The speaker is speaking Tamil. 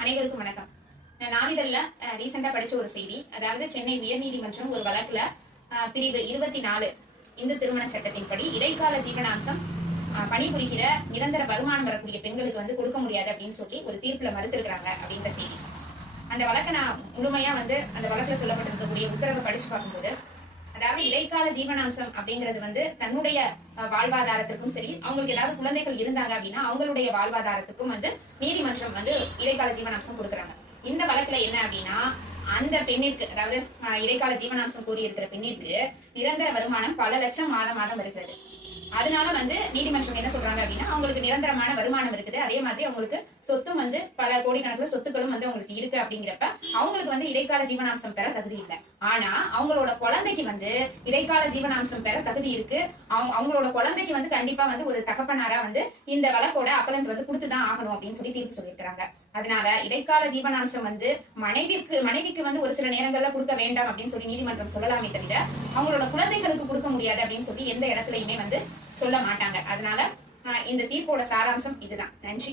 அனைவருக்கும் வணக்கம். நான் நாளிதழ்ல ரீசெண்டா படிச்ச ஒரு செய்தி. அதாவது சென்னை உயர்நீதிமன்றம் ஒரு வழக்குல பிரிவு 24 இந்து திருமண சட்டத்தின்படி இடைக்கால ஜீவனாம்சம் பணிபுரிகிற நிரந்தர வருமானம் வரக்கூடிய பெண்களுக்கு கொடுக்க முடியாது அப்படின்னு சொல்லி ஒரு தீர்ப்புல மறுத்திருக்கிறாங்க அப்படின்ற செய்தி. அந்த வழக்கை நான் முழுமையா அந்த வழக்குல சொல்லப்பட்டிருக்கக்கூடிய உத்தரவை படிச்சு பார்க்கும்போது, அதாவது இடைக்கால ஜீவனாம்சம் அப்படிங்கிறது தன்னுடைய வாழ்வாதாரத்திற்கும் சரி, அவங்களுக்கு ஏதாவது குழந்தைகள் இருந்தாங்க அப்படின்னா அவங்களுடைய வாழ்வாதாரத்துக்கும் நீதிமன்றம் இடைக்கால ஜீவனாம்சம் கொடுக்குறாங்க. இந்த வழக்குல என்ன அப்படின்னா, அந்த பெண்ணிற்கு, அதாவது இடைக்கால ஜீவனாம்சம் கோரியிருக்கிற பெண்ணிற்கு நிரந்தர வருமானம் பல லட்சம் மாதம் வருகிறது. அதனால நீதிமன்றம் என்ன சொல்றாங்க அப்படின்னா, அவங்களுக்கு நிரந்தரமான வருமானம் இருக்குது, அதே மாதிரி அவங்களுக்கு சொத்தும் பல கோடிக்கணக்கில் சொத்துக்களும் அவங்களுக்கு இருக்கு. அப்படிங்கிறப்ப அவங்களுக்கு இடைக்கால ஜீவனாம்சம் பெற தகுதி இல்லை. ஆனா அவங்களோட குழந்தைக்கு இடைக்கால ஜீவனாம்சம் பெற தகுதி இருக்கு. அவங்களோட குழந்தைக்கு கண்டிப்பா ஒரு தகப்பனாரா இந்த வழக்கோட அப்பலண்ட் கொடுத்துதான் ஆகணும் அப்படின்னு சொல்லி தீர்ப்பு சொல்லியிருக்கிறாங்க. அதனால இடைக்கால ஜீவனாம்சம் மனைவிக்கு ஒரு சில நேரங்கள்ல கொடுக்க வேண்டாம் அப்படின்னு சொல்லி நீதிமன்றம் சொல்லலாமே தவிர, அவங்களோட குழந்தைகளுக்கு கொடுக்க முடியாது அப்படின்னு சொல்லி எந்த இடத்துலயுமே சொல்ல மாட்டாங்க. அதனால இந்த தீர்ப்போட சாராம்சம் இதுதான். நன்றி.